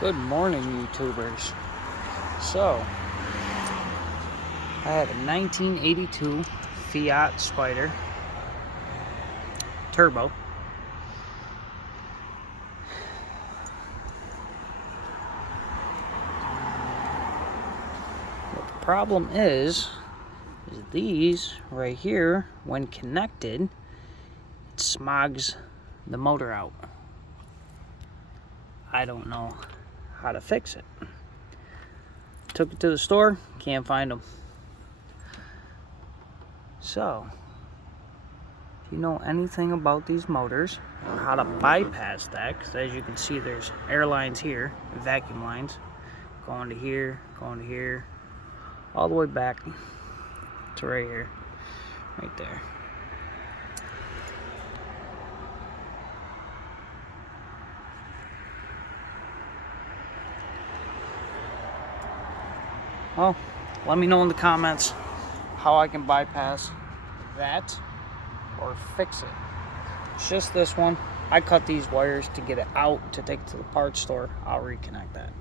Good morning, YouTubers. So, I have a 1982 Fiat Spider Turbo. What the problem is these right here, when connected, it smogs the motor out. I don't know how to fix it. Took it to the store, can't find them. So, if you know anything about these motors or how to bypass that, because as you can see there's air lines here, vacuum lines, going to here, all the way back to right here, right there. Well, let me know in the comments how I can bypass that or fix it. It's just this one. I cut these wires to get it out to take it to the parts store. I'll reconnect that.